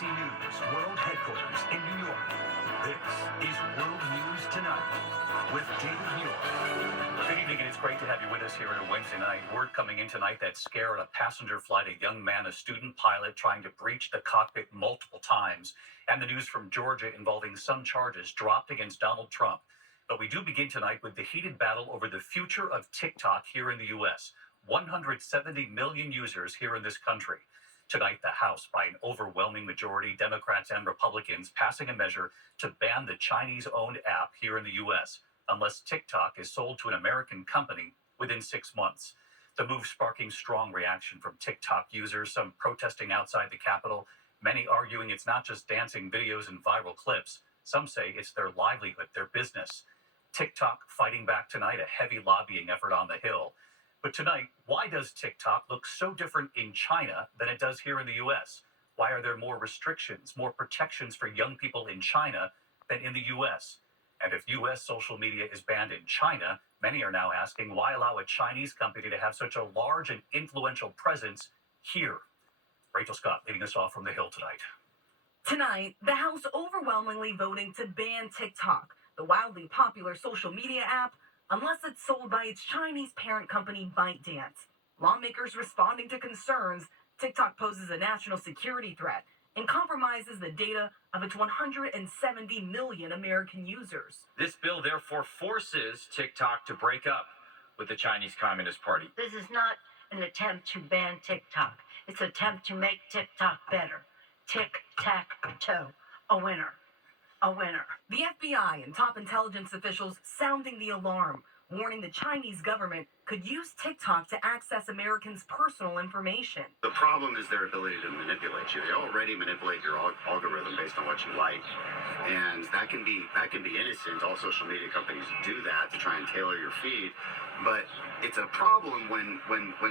ABC News World Headquarters in New York. This is World News Tonight with David Muir. Good evening, and it's great to have you with us here on a Wednesday night. Word coming in tonight that scare at a passenger flight, a young man, a student pilot, trying to breach the cockpit multiple times, and the news from Georgia involving some charges dropped against Donald Trump. But we do begin tonight with the heated battle over the future of TikTok here in the U.S. 170 million users here in this country. Tonight, the House, by an overwhelming majority, Democrats and Republicans, passing a measure to ban the Chinese-owned app here in the U.S. unless TikTok is sold to an American company within 6 months. The move sparking strong reaction from TikTok users, some protesting outside the Capitol, many arguing it's not just dancing videos and viral clips. Some say it's their livelihood, their business. TikTok fighting back tonight, a heavy lobbying effort on the Hill. But tonight, why does TikTok look so different in China than it does here in the U.S.? Why are there more restrictions, more protections for young people in China than in the U.S.? And if U.S. social media is banned in China, many are now asking, why allow a Chinese company to have such a large and influential presence here? Rachel Scott leading us off from the Hill tonight. Tonight, the House overwhelmingly voting to ban TikTok, the wildly popular social media app, unless it's sold by its Chinese parent company ByteDance. Lawmakers responding to concerns TikTok poses a national security threat and compromises the data of its 170 million American users. This bill therefore forces TikTok to break up with the Chinese Communist Party. This is not an attempt to ban TikTok. It's an attempt to make TikTok better. Tic-tac-toe. A winner. A winner. The FBI and top intelligence officials sounding the alarm, warning the Chinese government could use TikTok to access Americans' personal information. The problem is their ability to manipulate you. They already manipulate your algorithm based on what you like, and that can be innocent. All social media companies do that to try and tailor your feed, but it's a problem when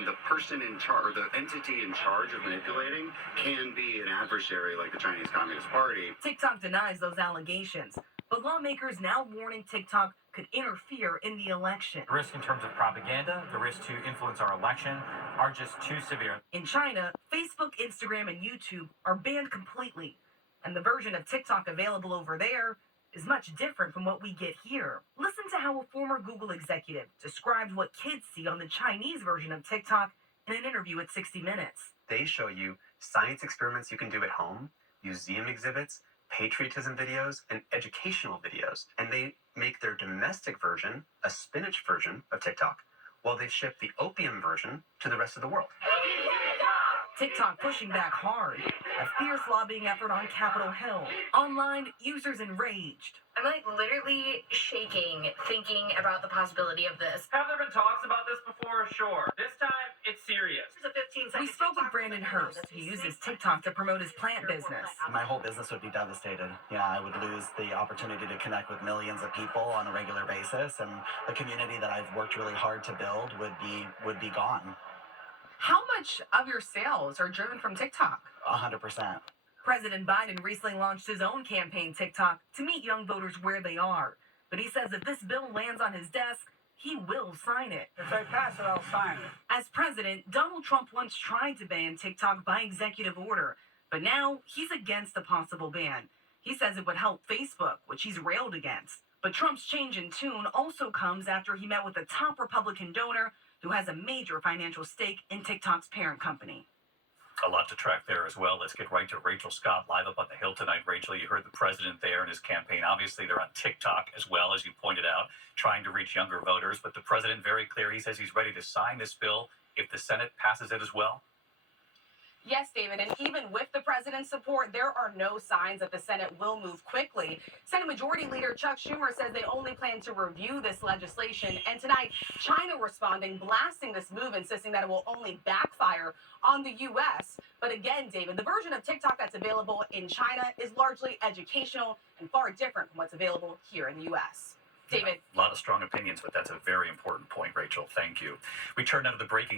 the person in charge, or the entity in charge of manipulating, can be an adversary like the Chinese Communist Party. TikTok denies those allegations, but lawmakers now warning TikTok could interfere in the election. The risk in terms of propaganda, the risk to influence our election are just too severe. In China, Facebook, Instagram, and YouTube are banned completely, and the version of TikTok available over there is much different from what we get here. Listen to how a former Google executive described what kids see on the Chinese version of TikTok in an interview with 60 Minutes. They show you science experiments you can do at home, museum exhibits, patriotism videos, and educational videos. And they make their domestic version a spinach version of TikTok, while they ship the opium version to the rest of the world. TikTok pushing back hard. A fierce lobbying effort on Capitol Hill. Online, users enraged. I'm literally shaking thinking about the possibility of this. Have there been talks about this before? Sure. This time, it's serious. We spoke with Brandon Hurst, who uses TikTok to promote his plant business. My whole business would be devastated. Yeah, I would lose the opportunity to connect with millions of people on a regular basis, and the community that I've worked really hard to build would be gone. How much of your sales are driven from TikTok? 100%. President Biden recently launched his own campaign, TikTok, to meet young voters where they are. But he says if this bill lands on his desk, he will sign it. If they pass it, I'll sign it. As president, Donald Trump once tried to ban TikTok by executive order, but now he's against a possible ban. He says it would help Facebook, which he's railed against. But Trump's change in tune also comes after he met with a top Republican donor who has a major financial stake in TikTok's parent company. A lot to track there as well. Let's get right to Rachel Scott live up on the Hill tonight. Rachel, you heard the president there in his campaign. Obviously, they're on TikTok as well, as you pointed out, trying to reach younger voters. But the president, very clear, he says he's ready to sign this bill if the Senate passes it as well. Yes, David, and even with the president's support, there are no signs that the Senate will move quickly. Senate Majority Leader Chuck Schumer says they only plan to review this legislation. And tonight, China responding, blasting this move, insisting that it will only backfire on the U.S. But again, David, the version of TikTok that's available in China is largely educational and far different from what's available here in the U.S. David. A lot of strong opinions, but that's a very important point, Rachel. Thank you. We turn now to the breaking news.